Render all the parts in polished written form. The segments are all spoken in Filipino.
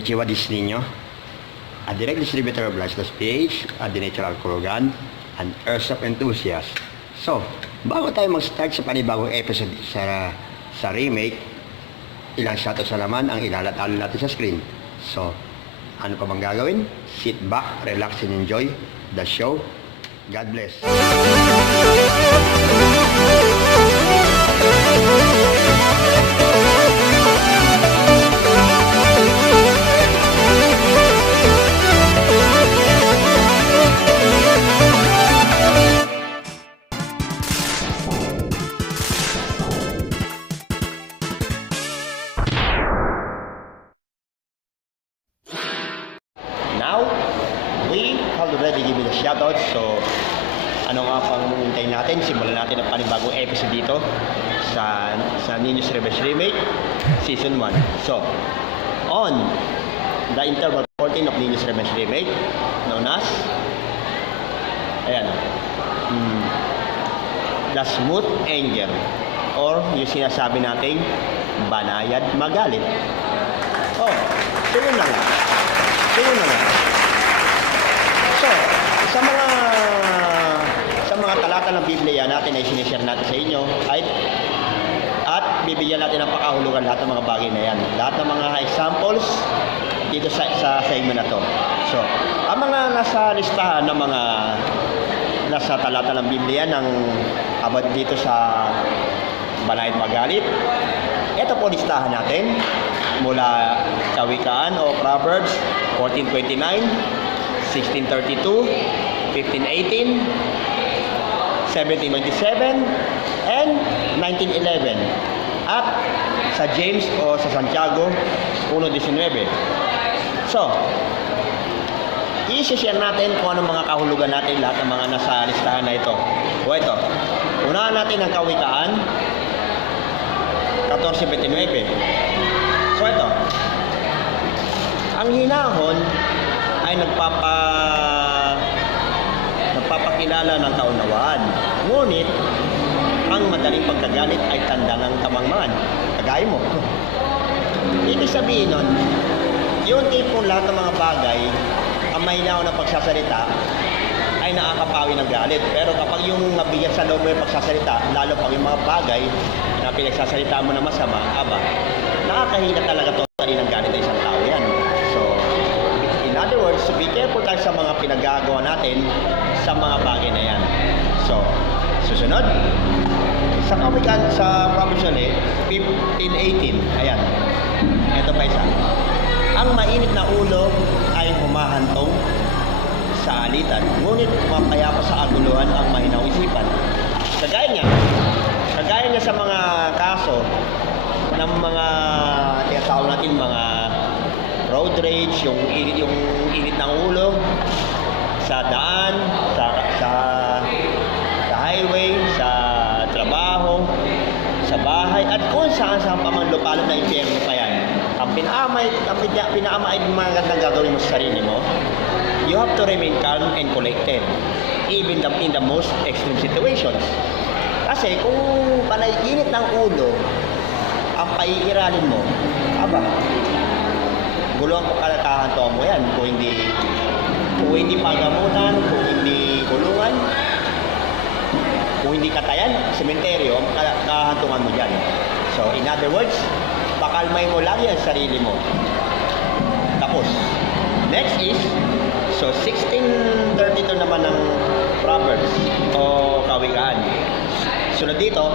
Konnichiwa, this is Nino, a direct distributor of Lifestyle PH, a The Natural Kurogan, an airsoft enthusiast. So, bago tayo mag-start sa panibagong episode sa remake, ilang shoutouts na naman ang ilalatalo natin sa screen. So, ano pa bang gagawin? Sit back, relax, and enjoy the show. God bless. Now, we already given the shoutout. So, ano nga pang hintayin natin? Simulan natin ang panibagong episode dito sa Ninjo's Revenge Remake Season 1. So, on the interval 14 of Ninjo's Revenge Remake, known as The Smooth Anger, or yung sinasabi nating banayad magalit. Oh, so yun na nga. So, sa mga talata ng Biblia natin ay sinishare natin sa inyo at bibigyan natin ng pakahulugan lahat ng mga bagay na yan. Lahat ng mga examples dito sa segment na to. So, ang mga nasa listahan ng mga nasa talata ng Biblia ng abad dito sa banayad magalit, ito po listahan natin mula Kawikaan o Proverbs 14:29, 16:32, 15:18, 17:27, and 19:11. At sa James o sa Santiago 1:19. So, i-share natin kung anong mga kahulugan natin lahat ng mga nasa listahan na ito. O ito, unahan natin ang Kawikaan 14:29. So ito, ang hinahon ay nagpapakilala ng kaunawaan. Ngunit, ang madaling pagkagalit ay tanda ng kamangmangan. Kagaya mo. Ibig sabihin nun, yung tipong lahat ng mga bagay, ang mahinaw na pagsasalita, ay nakakapawi ng galit. Pero kapag yung mabigat sa loob mo yung pagsasalita, lalo pag yung mga bagay na pinagsasalita mo na masama, nakakahina talaga to ng galit ng isang tao yan. So, in other words, be careful tayo sa mga pinagagawa natin sa mga bagay na yan. So, susunod, sa Kawikaan sa Proverbs 15:18, ayan, ito pa isa. Ang mainit na ulo ay humahantong sa alitan, ngunit mapayapa sa aguluhan ang mahinang isipan. Kagaya niya sa mga kaso ng mga tinatawag natin mga road rage, yung init ng ulo sa daan, sa highway, sa trabaho, sa bahay, at kung saan pa man lupalot na impyerno pa yan. Ang pinakamay mga gandang gagawin mo sa sarili mo, you have to remain calm and collected, even in the most extreme situations. Kasi kung panay init ng ulo ang paiiralin mo, guluhan ko kalakahanto mo yan. Kung hindi pagamutan, kung hindi kulungan, kung hindi katayan, sementeryo, ang kahantungan mo dyan. So, in other words, pakalmay mo lagi ang sarili mo. Tapos, next is, so 16:32 naman ng Proverbs o Kawikaan. Sunod dito,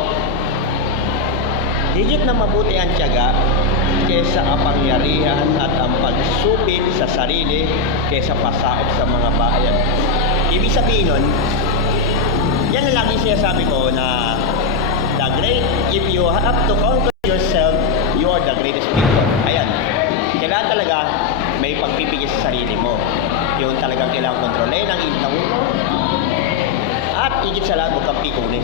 higit na mabuti ang tiyaga kaysa kapangyarihan at ang pagsupil sa sarili kaysa pasaot sa mga bayan. Ibig sabihin nun, yan ang lagi sinasabi ko na if you have to conquer yourself, you are the greatest people. Ayan, kailangan talaga may pagpipigil sa sarili mo. Yung talagang kailangan kontrolin ang init ng ulo. At higit sa lahat, huwag kang pikunin.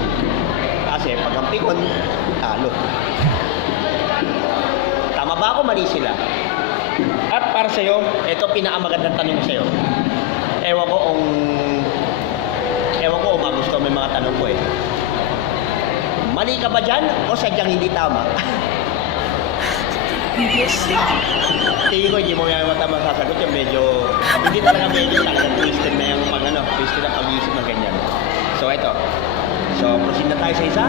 Kasi pag ang pikon, talo. Tama ba ako? Mali sila. At para sa'yo, ito pinakamagandang tanong ko sa'yo. Ewan ko kung magusto mo yung mga tanong ko eh. Mali ka ba dyan o sadyang hindi tama? Tingin ko hindi mo yan masasagot yung medyo, hindi talaga twisted na yung twisted na pag-iisip ng ganyan. So ito. So proceed na tayo sa isa.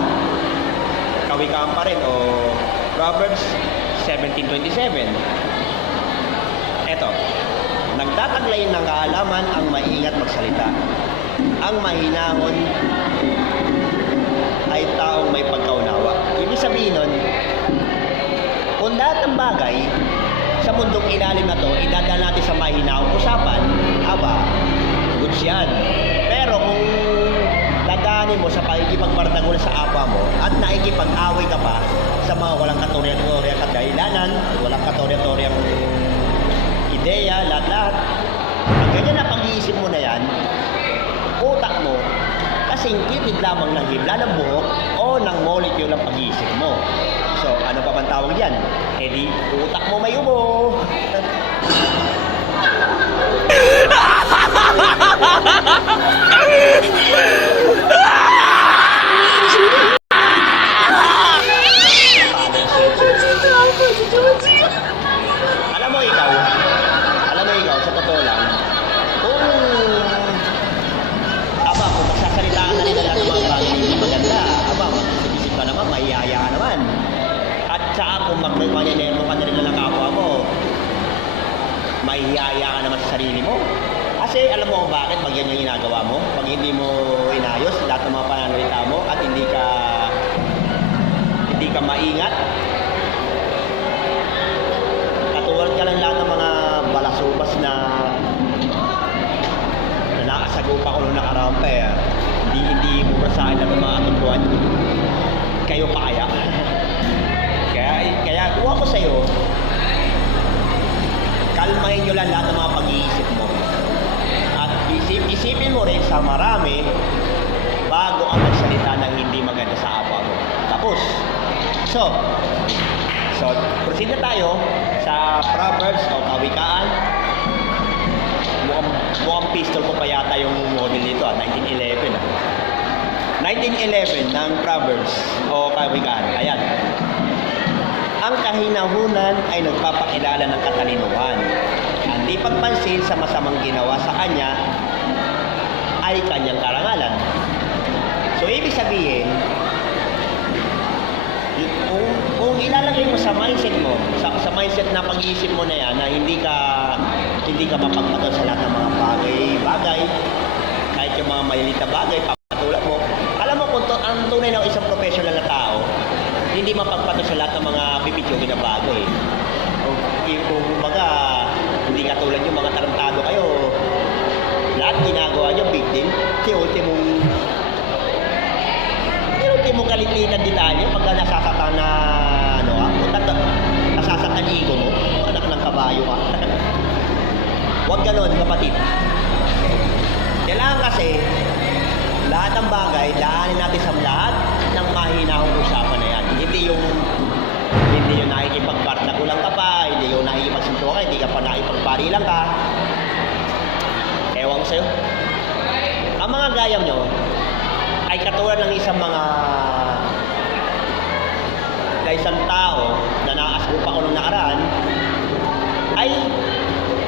Kawikaan pa rin o Proverbs 17:27. Ito. Nagtataglayin ng kaalaman ang maingat magsalita. Ang mahinahon ay taong may pagkaunawa. Ibig sabihin nun, kung lahat ng bagay sa mundong ilalim na to, idadaan natin sa mahinahong usapan, goods yan. Pero kung dadaanin mo sa pakikipagbardagulan sa apa mo at naikipag-away ka pa sa mga walang katorya-torya kadahilanan, walang katorya-toryang ideya, lahat-lahat, ang ganyan na pag-iisip mo na yan, utak mo, kasing kitid lamang ng hibla ng buhok o ng molecule ng pag-iisip mo. So, ano pa bang tawag yan? Eh di, utak mo may ubo. Alam mo ikaw, sa totoo lang, kung magsasalita ka na rin na lahat ng mga bagay hindi maganda, mag-isip ka naman, maiyaya ka naman. At saka kung magmaninemo ka na rin ng kapwa mo, mahihiyaya ka naman sa sarili mo. Kasi alam mo kung bakit pag yan yung ginagawa mo, pag hindi mo inayos lahat ng mga pananalita mo at hindi ka maingat, katulad ka lang lahat ng mga balasubas na nakasagupa ko nung nakaraan pa hindi mo basahin lang ng mga atungkuhan. Kayo pa kaya? Kaya kuha ko sa'yo, kalmahin nyo lang lahat ng mga pag-iisip mo. At isipin mo rin sa marami bago ang magsalita ng hindi maganda sa apa mo. Tapos, so, proceed na tayo sa Proverbs o Kawikaan. Mukhang pistol ko pa yata yung model nito 1911 1911 ng Proverbs o Kawikaan. Ayan. Ang kahinahunan ay nagpapakilala ng katalinuhan. Ang di pagpansin sa masamang ginawa sa kanya ay kanyang karangalan. So, ibig sabihin, kung ilalagay mo sa mindset mo, sa mindset na pag-iisip mo na yan, na hindi ka mapagpatol sa lahat ng mga bagay, kahit yung mga maliliit na bagay, papatulan mo. Alam mo, kung ang tunay na isang professional na tao, hindi mapagpatol sa lahat ng mga pipitsugin na bagay. Kung kumbaga, hindi katulad yung mga tarantado kayo, lahat ginagawa nyo, big deal. Ultimo kalititan detalye pagka nasasaktan na nasasaktan ego mo, anak ng kabayo ka. Huwag ganon, kapatid. Kailangan kasi lahat ng bagay, daanin natin sa lahat ng mahinahong usapan na yan. Hindi yung nakikipagbardagulan ka pa, hindi yung nakikipagsintuhan ka, hindi ka pa nakikipagparilang ka. Ewan ko sa'yo. Ang mga gayam nyo ay katulad ng isang tao na nakasgupa ko nung nakaraan ay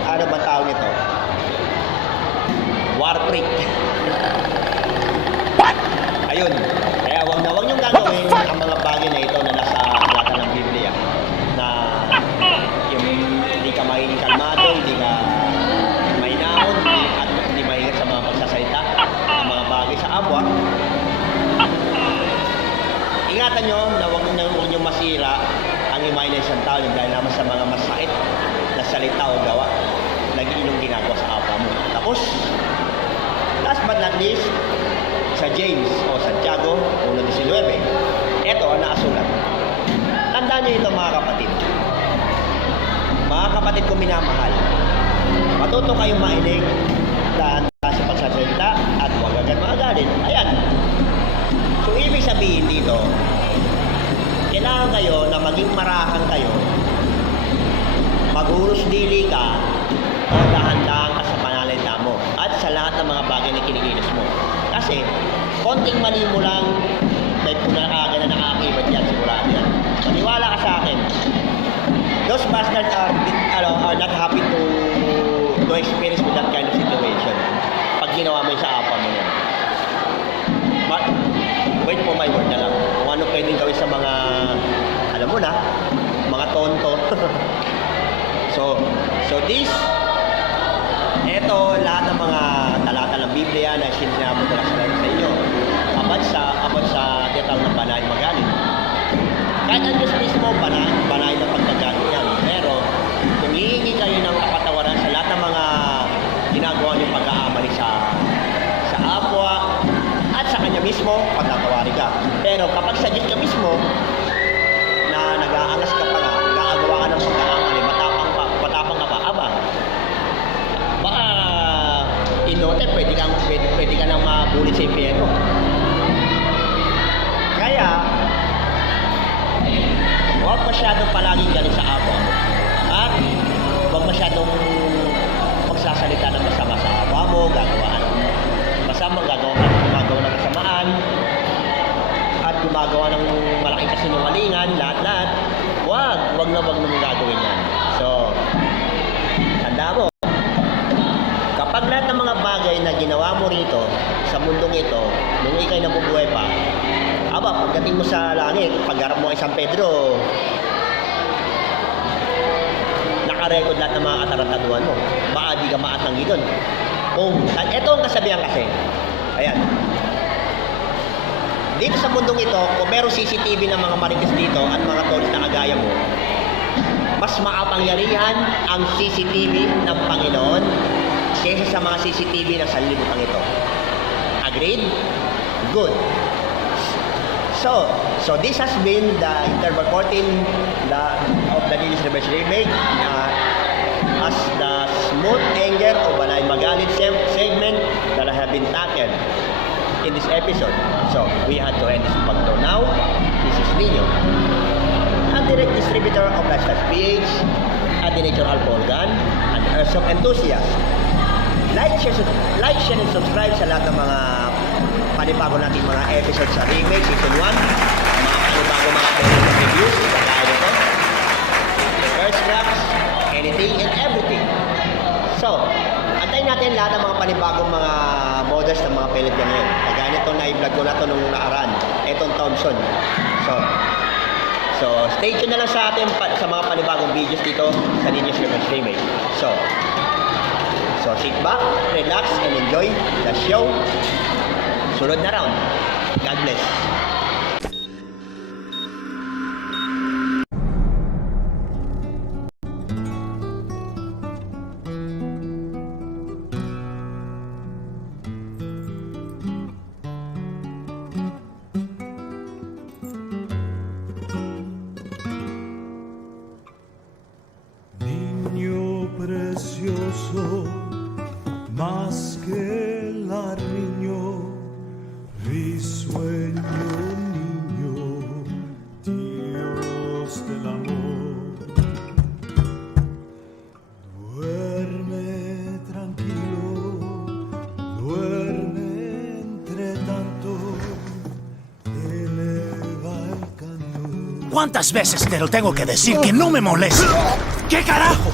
ano ba tawag ito? War freak. What? Ayun. Kaya wag niyong gagawin ang mga bagay na ito na nasa aklat ng Biblia na yung hindi ka magiging kalmado, hindi ka mahinahon, at hindi mahingat sa mga pagsasalita, ang mga bagay sa kapwa. Ingatan nyo na huwag nyo masira ang himay ng isang tao dahil naman sa mga masakit na salita o gawa na inyong ginagawa sa kapwa mo. Tapos, last but not least, sa James o Santiago 1:19. Ito ang nakasulat. Tandaan nyo ito mga kapatid. Mga kapatid ko minamahal, matuto kayong mainig sa pagsasalita at huwag agad magalit. Ayan. So, ibig sabihin dito, kailangan kayo na maging marahan kayo, maghulos dili ka, o dahan-dahan ka sa pananalita mo at sa lahat ng mga bagay na kinikilos mo. Kasi, konting mali mo lang, may punakaga na nakakibat yan, sigurado yan. Maniwala ka sa akin. those bastards are not happy to experience with that kind of situation. Pag ginawa mo yun sa apa mo yan. But, wait for my word na lang. Kung ano pwedeng gawin sa mga, alam mo na, mga tonto. so eto lahat ng mga talata ng Biblia na sinabi ko lang sa inyo. Abad sa tiyatawag ng banay magaling. Kahit ang Diyos mismo, banay na pagkagaling yan. Pero, kung hihingi kayo ng kapatawaran sa lahat ng mga ginagawa niyong pag-aamali sa apwa at sa kanya mismo, patatawari ka. Pero kapag sa Diyos ka mismo, na nag-aangas ka pa nga, nag-aagawa ka ng pag-aamali, matapang ka pa, aba, baka inote, pwede ka nang mabulit sa impyerno. Kaya, huwag masyadong palaging galing sa apwa mo. At huwag masyadong magsasalita ng masama sa apwa mo, gumagawa ng kasamaan, at gumagawa ng malaking kasinungalingan, lahat-lahat. Huwag na mong gagawin yan. So, tanda mo, kapag lahat ng mga bagay na ginawa mo rito, sa mundong ito, nung ikay nabubuhay pa, aba, pagdating mo sa langit, pagharap mo kay San Pedro, nakarecord lahat ng mga katarantaduhan mo. Baka di ka maatanggi doon. Ito ang kasabihan kasi. Ayan. Dito sa mundong ito, kung meron CCTV ng mga marites dito at mga tolis na kagaya mo, mas makapangyarihan ang CCTV ng Panginoon kaysa sa mga CCTV ng sanlibutan ito. Agreed? Good. So this has been the interval 14 of the Lilis Reverse Remake as the smooth anger o banay magalit segment that I have been tackled in this episode. So we had to end this pagto now. This is Nino, a direct distributor of Lifestyle PH, a Nature Alcohol Gun, an Airsoft enthusiast. Like, share, and subscribe sa lahat ng mga panibago nating mga episodes sa Remake Season 1, mga panibago mga reviews, kagaya nito, first drafts, anything and everything. So, antayin natin lahat ng mga panibagong mga models ng mga pellet yan ngayon. Kagaya nito, na-vlog ko na ito nung nakaraan, itong Thompson. So, stay tuned na lang sa atin sa mga panibagong videos dito sa Ninja's Reverse Remake. So, sit back, relax, and enjoy the show. Sunod na round. God bless. Niño precioso, más que el niño, risueño niño, Dios del amor. Duerme tranquilo, duerme entre tanto, eleva el cañón. ¿Cuántas veces te lo tengo que decir que no me moleste? ¿Qué carajo?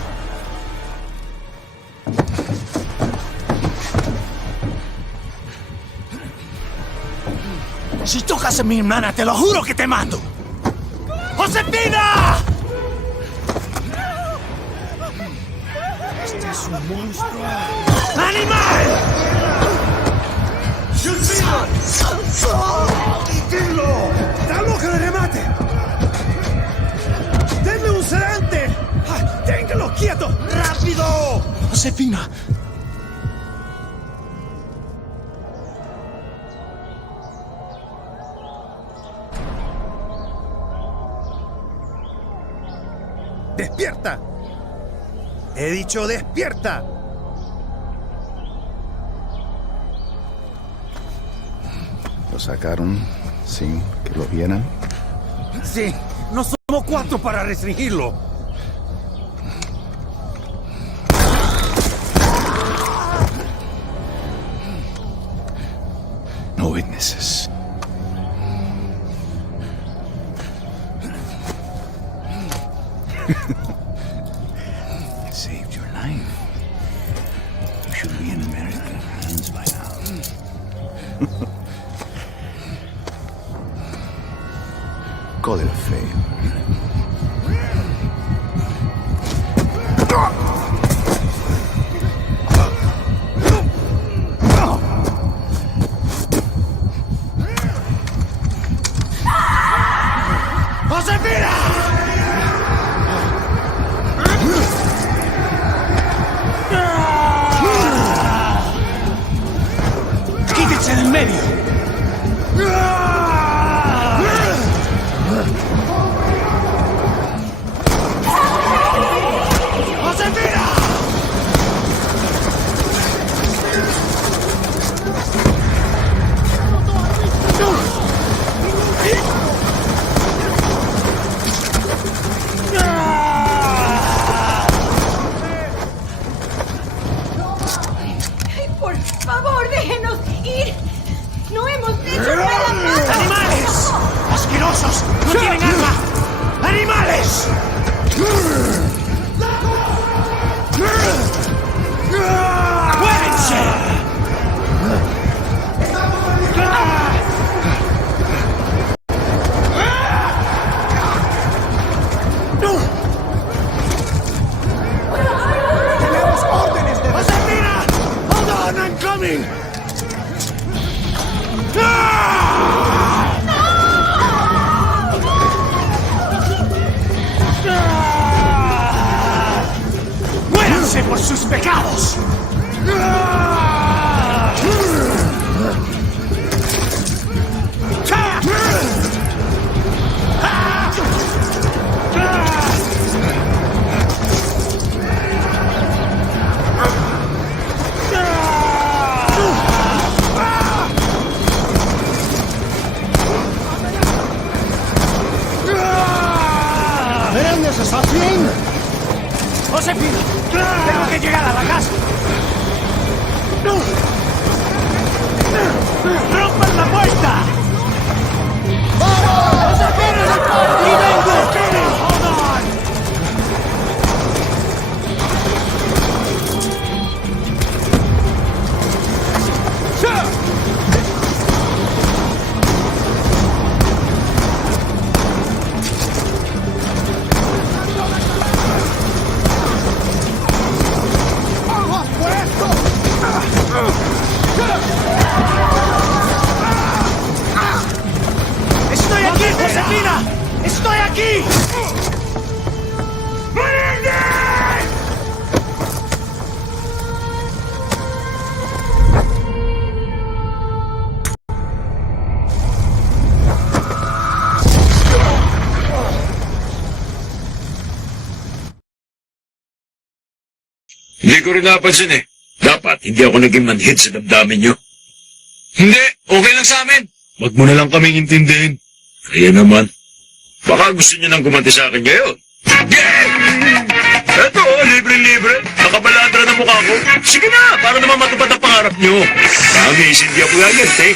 Si tocas a mi hermana, te lo juro que te mato. ¡Josefina! Este es un monstruo. ¡Animal! ¡Josefina! ¡Quítenlo! ¡Dalo que le remate! ¡Denme un sedante! ¡Téngalo quieto! ¡Rápido! Josefina. ¡Despierta! He dicho despierta. ¿Lo sacaron sin que lo vieran? Sí, no somos cuatro para restringirlo. No witnesses. Code la fe. ¡Josefina! ¡Quítense del medio! ¡Josefina! Ay, por favor, déjenos ir. No hemos hecho nada malo. ¡Animales! ¡Asquerosos! ¡No tienen arma! ¡Animales! ¡Muévense! ¡Tenemos órdenes de... ¡Josefina! ¡Hold on! ¡I'm coming! ¡Muéranse por sus pecados! ¡Josefina! ¡Tengo que llegar a la casa! ¡Rompan la puerta! ¡Vamos! ¡Josefina! ¡Y vengo! ¡Hold on! ¡Estoy aquí, Josefina! ¡Estoy aquí! Hindi ko rin napansin eh. Dapat, hindi ako naging manhid sa damdamin nyo. Hindi, okay lang sa amin. Wag mo na lang kaming intindihin. Kaya naman, baka gusto nyo nang gumanti sa akin ngayon. Yay! Eto, libre-libre. Nakabaladra na mukha ko. Sige na, para naman matupad ang pangarap nyo. Promise, hindi ako gaganti.